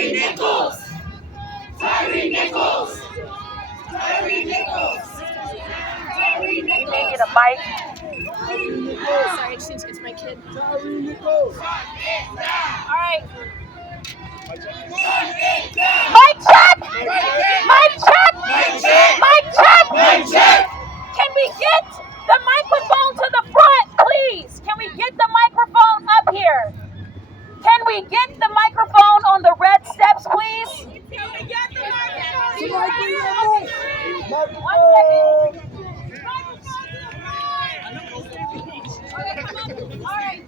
They need a mic. Sorry, it's my kid. All right. Mic check! Mic check! Mic check! Can we get the microphone to the front, please? Can we get the microphone up here? Can we get the microphone on the red steps, please? Can we get the microphone? 1 second. All right.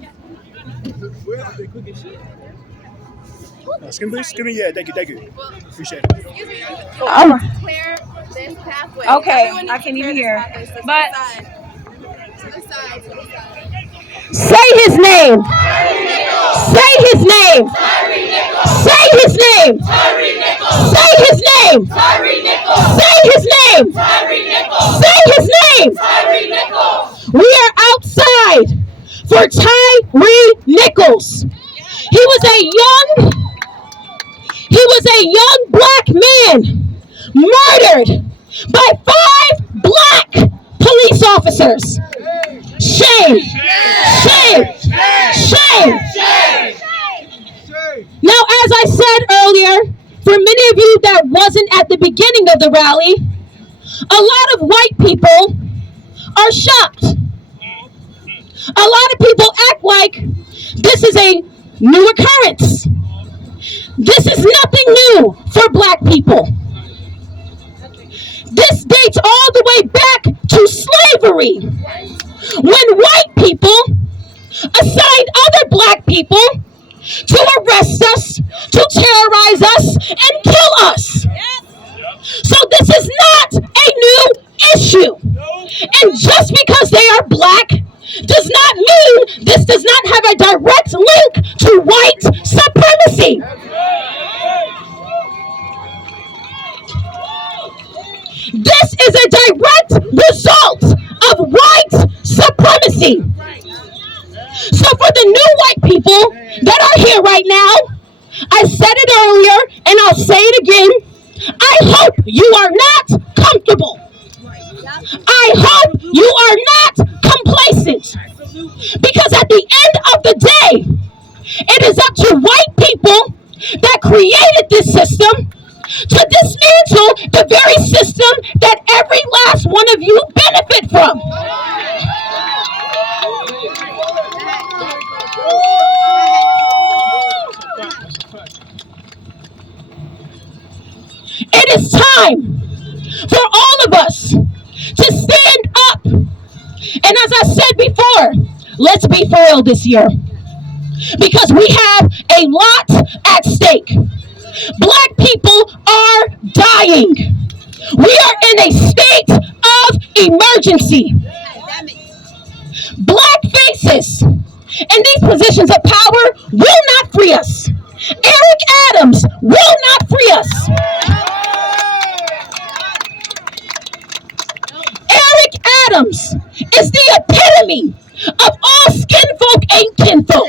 Excuse me, yeah, thank you. Appreciate it. Excuse me, Oh. clear this pathway. Okay, Everyone I needs can to even clear hear. this pathway, so But to the side. say his name. Say his name. Say his name. Say his name. Say his name. Say his name. We are outside for Tyree Nichols. He was a young black man murdered by 5 black police officers. Shame. Shame. Shame. Now, as I said earlier, for many of you that wasn't at the beginning of the rally, a lot of white people are shocked. A lot of people act like this is a new occurrence. This is nothing new for black people. This dates all the way back to slavery, when white people assigned other black people to arrest us, to terrorize us, and kill us. So this is not a new issue. And just because they are black does not mean this does not have a direct link to white supremacy. This is a direct result of white supremacy. So for the new white people that are here right now, I said it earlier and I'll say it again, I hope you are not comfortable. I hope you are not complacent. Because at the end of the day, it is up to white people that created this system to dismantle the very system that every last one of you benefit from. It is time for all of us to stand up. And as I said before, let's be for real this year. Because we have a lot at stake. Black people are dying. We are in a state of emergency. Black faces in these positions of power will not free us. Eric Adams will not free us. Eric Adams is the epitome of all skin folk ain't kinfolk.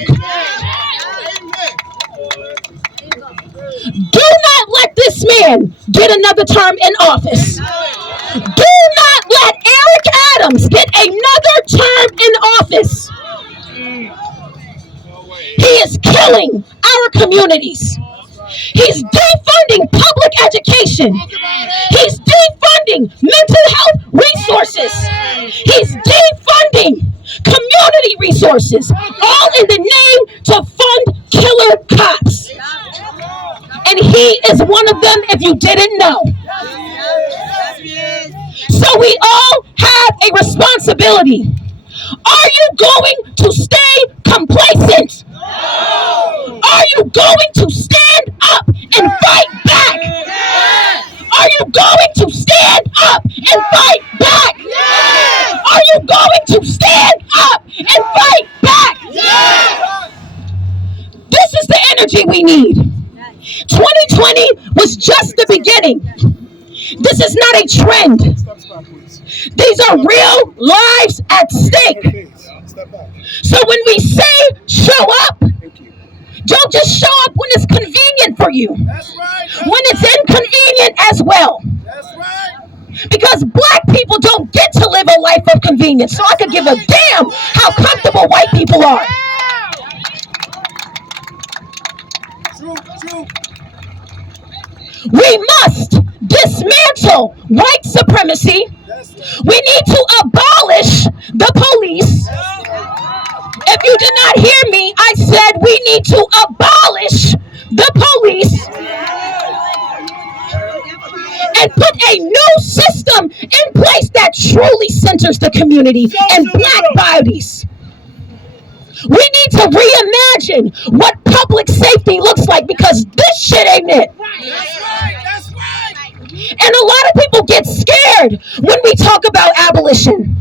Do not let this man get another term in office. Do not let Eric Adams get another term in office. He is killing our communities. He's defunding public education. He's defunding mental health resources. He's defunding community resources, all in the name to fund killer cops. And he is one of them, if you didn't know. So we all have a responsibility. Are you going to stay complacent? Are you going to stand up and fight back? Are you going to stand up and fight back? Are you going to stand up and fight back? This is the energy we need. 2020 was just the beginning. This is not a trend. These are real lives at stake. So when we say show up, Don't just show up when it's convenient for you. That's right. When it's inconvenient as well. That's right. Because black people don't get to live a life of convenience. So I could give a damn how comfortable white people are. True, true. We must dismantle white supremacy. That's right. We need to abolish the police. If you did not hear me, I said we need to abolish the police and put a new system in place that truly centers the community and black bodies. We need to reimagine what public safety looks like because this shit ain't it. That's right. That's right. And a lot of people get scared when we talk about abolition.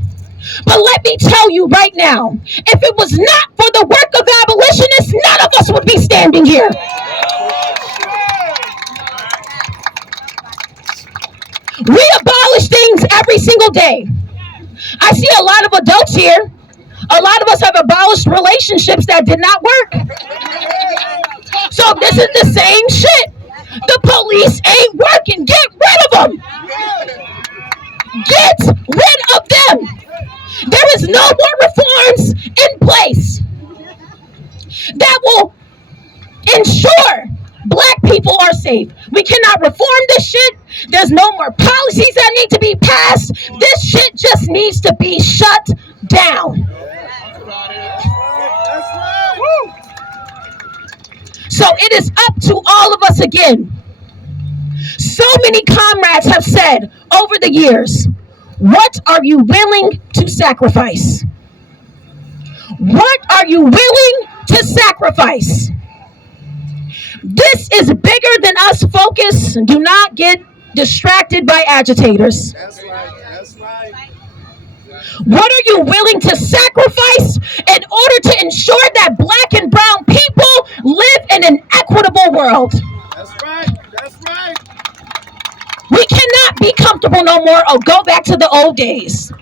But let me tell you right now, if it was not for the work of abolitionists, none of us would be standing here. We abolish things every single day. I see a lot of adults here. A lot of us have abolished relationships that did not work. So this is the same shit. The police ain't working. Get rid of them. Get rid of them. There is no more reforms in place that will ensure black people are safe. We cannot reform this shit. There's no more policies that need to be passed. This shit just needs to be shut down. That's right. So it is up to all of us again. So many comrades have said over the years, what are you willing to sacrifice? What are you willing to sacrifice? This is bigger than us. Focus. Do not get distracted by agitators. That's right. That's right. What are you willing to sacrifice in order to ensure that black and brown people live in an equitable world? That's right. That's right. We cannot be comfortable no more or go back to the old days.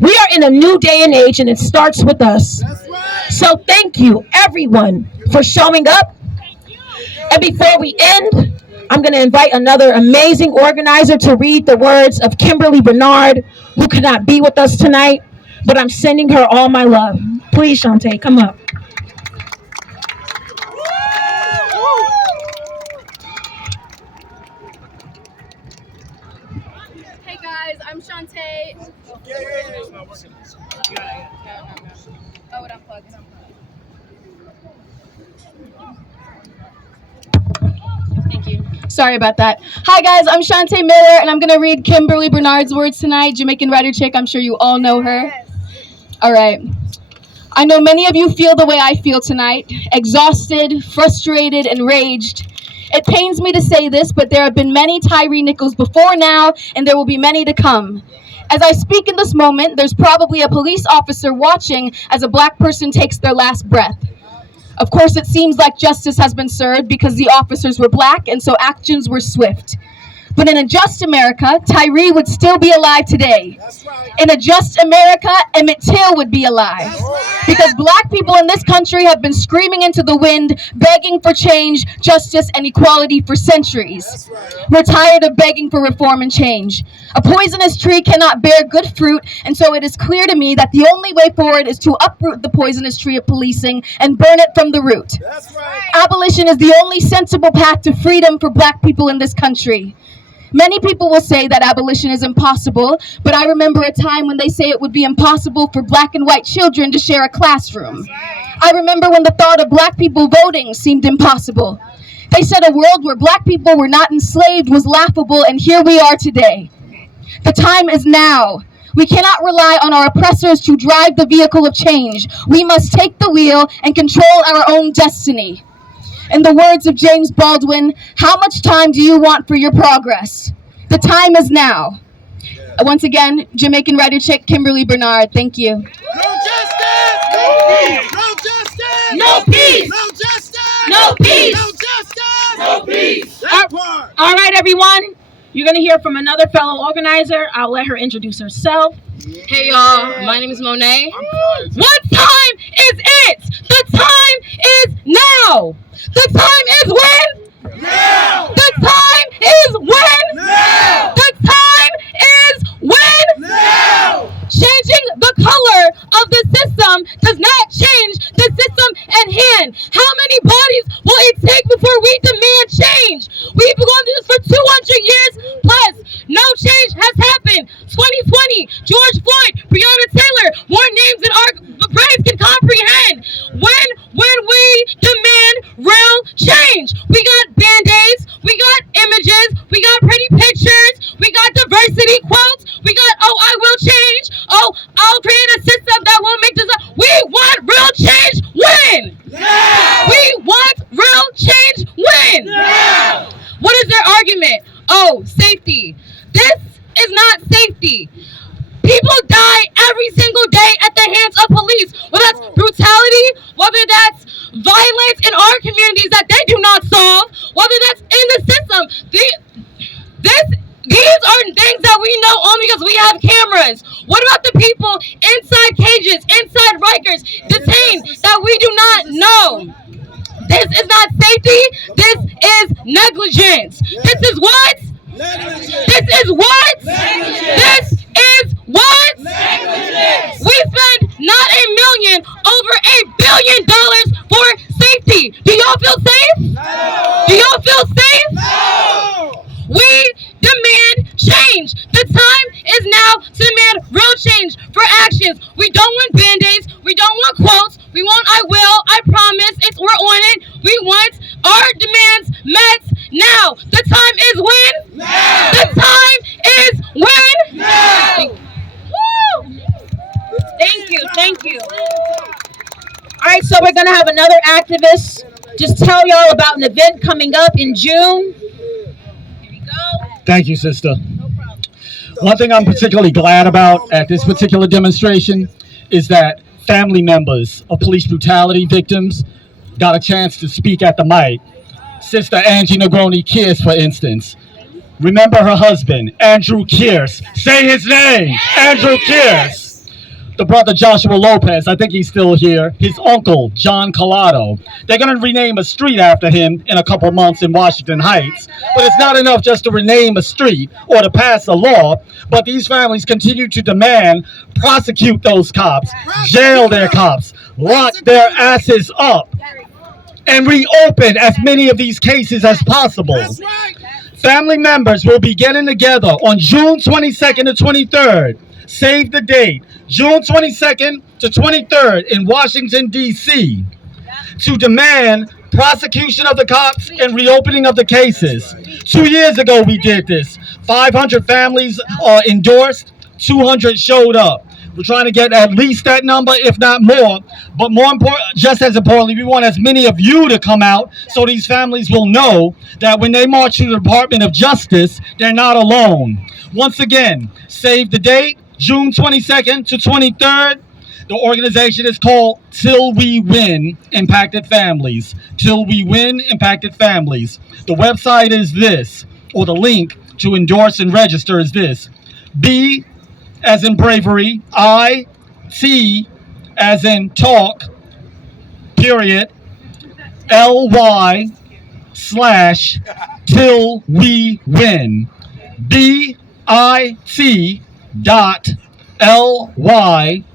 We are in a new day and age, and it starts with us. That's right. So thank you, everyone, for showing up. And before we end, I'm going to invite another amazing organizer to read the words of Kimberly Bernard, who could not be with us tonight, but I'm sending her all my love. Please, Shantae, come up. Hey guys, I'm Shantae. No. Oh, it unplugged. Thank you. Sorry about that. Hi guys, I'm Shantae Miller, and I'm gonna read Kimberly Bernard's words tonight. Jamaican writer chick, I'm sure you all know her. All right. I know many of you feel the way I feel tonight, exhausted, frustrated, enraged. It pains me to say this, but there have been many Tyre Nichols before now, and there will be many to come. As I speak in this moment, there's probably a police officer watching as a black person takes their last breath. Of course, it seems like justice has been served because the officers were black and so actions were swift. But in a just America, Tyre would still be alive today. That's right. In a just America, Emmett Till would be alive. That's right. Because black people in this country have been screaming into the wind, begging for change, justice, and equality for centuries. That's right. We're tired of begging for reform and change. A poisonous tree cannot bear good fruit, and so it is clear to me that the only way forward is to uproot the poisonous tree of policing and burn it from the root. That's right. Abolition is the only sensible path to freedom for black people in this country. Many people will say that abolition is impossible, but I remember a time when they say it would be impossible for black and white children to share a classroom. I remember when the thought of black people voting seemed impossible. They said a world where black people were not enslaved was laughable, and here we are today. The time is now. We cannot rely on our oppressors to drive the vehicle of change. We must take the wheel and control our own destiny. In the words of James Baldwin, how much time do you want for your progress? The time is now. Once again, Jamaican writer chick Kimberly Bernard, thank you. No justice! No peace! No justice! No peace! No justice! No peace! No justice! No peace. That part! All right, everyone. You're going to hear from another fellow organizer. I'll let her introduce herself. Hey y'all, my name is Monet. What time is it? The time is now. The time is when? Now! The time is when? Now! The time is when? Now! Changing the color of the system does not change the system at hand. How many bodies will it take before we demand change? We've been going through this for 200 years plus. No change has happened. 2020, George Floyd, Breonna Taylor, more names than our brains can comprehend. When we demand real change? We got band-aids, we got images, we got pretty pictures, we got diversity quotes, we got, oh, I will change, oh, I'll create a system that will make this. We want real change when? Now! We want real change when? Now! What is their argument? Oh, safety. This is not safety. People die every single day at the hands of police. Whether that's brutality, whether that's violence in our communities that they do not solve, whether that's in the system. These are things that we know only because we have cameras. What about the people inside cages, inside Rikers, detained that we do not know? This is not safety. This is negligence. This is what? Negligence! This is what? Negligence! This is what? Negligence! We spend not $1 million, over $1 billion for safety. Do y'all feel safe? No! Do y'all feel safe? No! We demand change. The time is now to demand real change for actions. We don't want band-aids. We don't want quotes. We want I will, I promise. We're on it. We want our demands met now. The time is when? Now! The time is when? Now! Woo! Thank you. All right, so we're going to have another activist just tell y'all about an event coming up in June. Thank you, sister. One thing I'm particularly glad about at this particular demonstration is that family members of police brutality victims got a chance to speak at the mic. Sister Angie Negroni Kearse, for instance. Remember her husband, Andrew Kearse. Say his name, Andrew Kearse. The brother Joshua Lopez, I think he's still here. His uncle, John Collado. They're going to rename a street after him in a couple months in Washington Heights. But it's not enough just to rename a street or to pass a law. But these families continue to demand prosecute those cops, jail their cops, lock their asses up, and reopen as many of these cases as possible. That's right! Family members will be getting together on June 22nd to 23rd. Save the date, June 22nd to 23rd in Washington, D.C. to demand prosecution of the cops and reopening of the cases. 2 years ago we did this. 500 families endorsed, 200 showed up. We're trying to get at least that number, if not more. But more important, just as importantly, we want as many of you to come out so these families will know that when they march to the Department of Justice, they're not alone. Once again, save the date, June 22nd to 23rd. The organization is called Till We Win Impacted Families. Till We Win Impacted Families. The website is this, or the link to endorse and register is this. B as in bravery, I, T as in talk, period, LY / till we win. BIT dot LY /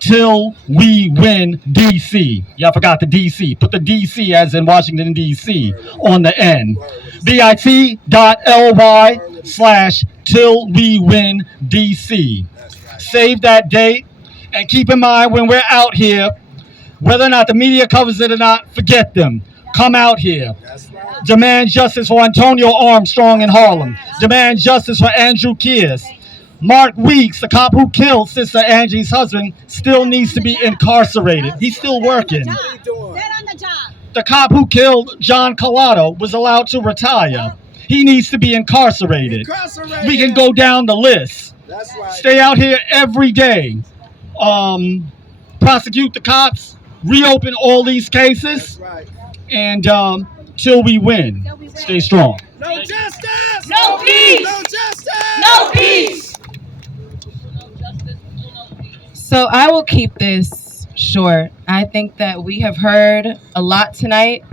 till we win DC. Y'all forgot the DC. Put the DC as in Washington, DC on the end. BIT.LY / till we win DC. Save that date and keep in mind when we're out here, whether or not the media covers it or not, forget them. Come out here. Demand justice for Antonio Armstrong in Harlem. Demand justice for Andrew Kearse. Mark Weeks, the cop who killed Sister Angie's husband, still needs to be incarcerated. He's still working. The cop who killed John Collado was allowed to retire. He needs to be incarcerated. We can go down the list. That's right. Stay out here every day. Prosecute the cops. Reopen all these cases. That's right. And till we win. Stay strong. No justice! No peace! No justice! No peace! So I will keep this Sure. I think that we have heard a lot tonight.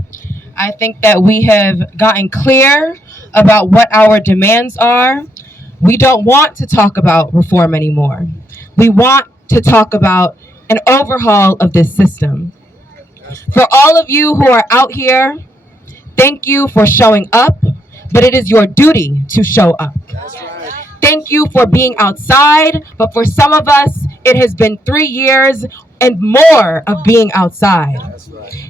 I think that we have gotten clear about what our demands are. We don't want to talk about reform anymore. We want to talk about an overhaul of this system. For all of you who are out here, thank you for showing up, but it is your duty to show up. Thank you for being outside, but for some of us, it has been 3 years and more of being outside.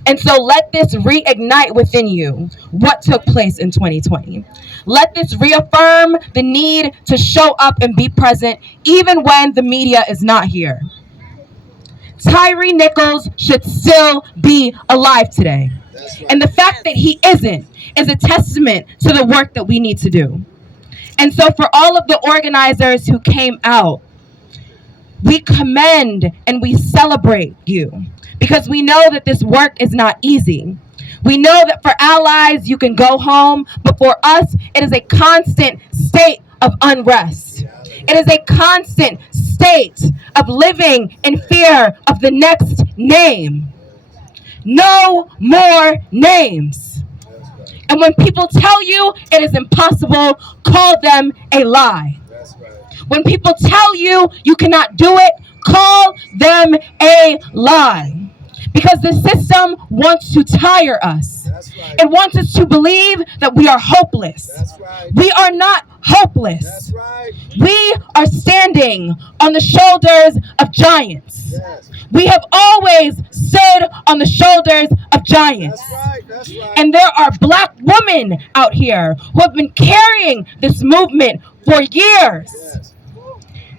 And so let this reignite within you what took place in 2020. Let this reaffirm the need to show up and be present even when the media is not here. Tyree Nichols should still be alive today. And the fact that he isn't is a testament to the work that we need to do. And so for all of the organizers who came out, we commend and we celebrate you because we know that this work is not easy. We know that for allies, you can go home, but for us, it is a constant state of unrest. It is a constant state of living in fear of the next name. No more names. And when people tell you it is impossible, call them a lie. When people tell you you cannot do it, call them a lie. Because the system wants to tire us. It wants us to believe that we are hopeless. We are not hopeless. We are standing on the shoulders of giants. We have always stood on the shoulders of giants. And there are Black women out here who have been carrying this movement for years.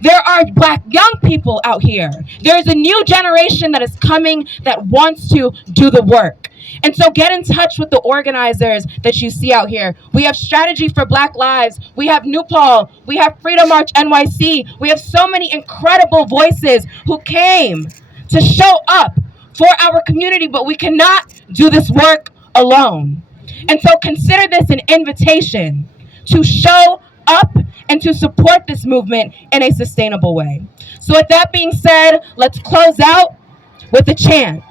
There are Black young people out here. There is a new generation that is coming that wants to do the work. And so get in touch with the organizers that you see out here. We have Strategy for Black Lives. We have New Paul. We have Freedom March NYC. We have so many incredible voices who came to show up for our community, but we cannot do this work alone. And so consider this an invitation to show up and to support this movement in a sustainable way. So with that being said, let's close out with a chant.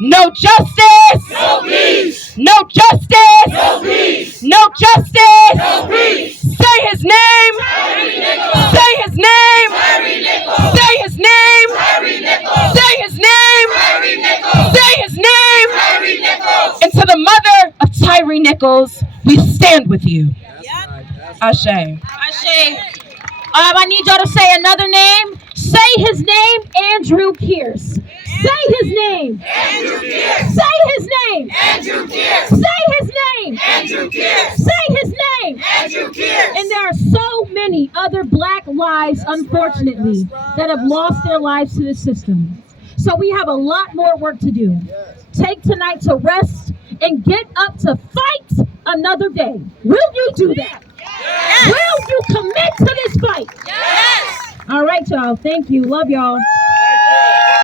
No justice! No peace! No justice! No peace! No justice! No peace! Say his name! Tyree Nichols! Say his name! Tyree Nichols! Say his name! Tyree Nichols! Say his name! Tyree Nichols! Say his name! Tyree Nichols! And to the mother of Tyree Nichols, we stand with you. Ashe. Ashe. I need y'all to say another name. Say his name, Andrew Pierce. Say his name. Andrew Pierce! Say his name. Andrew Pierce! Say his name. Andrew Pierce! Say his name. Andrew Pierce! And there are so many other Black lives, unfortunately, that have lost their lives to the system. So we have a lot more work to do. Take tonight to rest and get up to fight another day. Will you do that? Yes! Will you commit to this fight? Yes! All right, y'all. Thank you. Love y'all.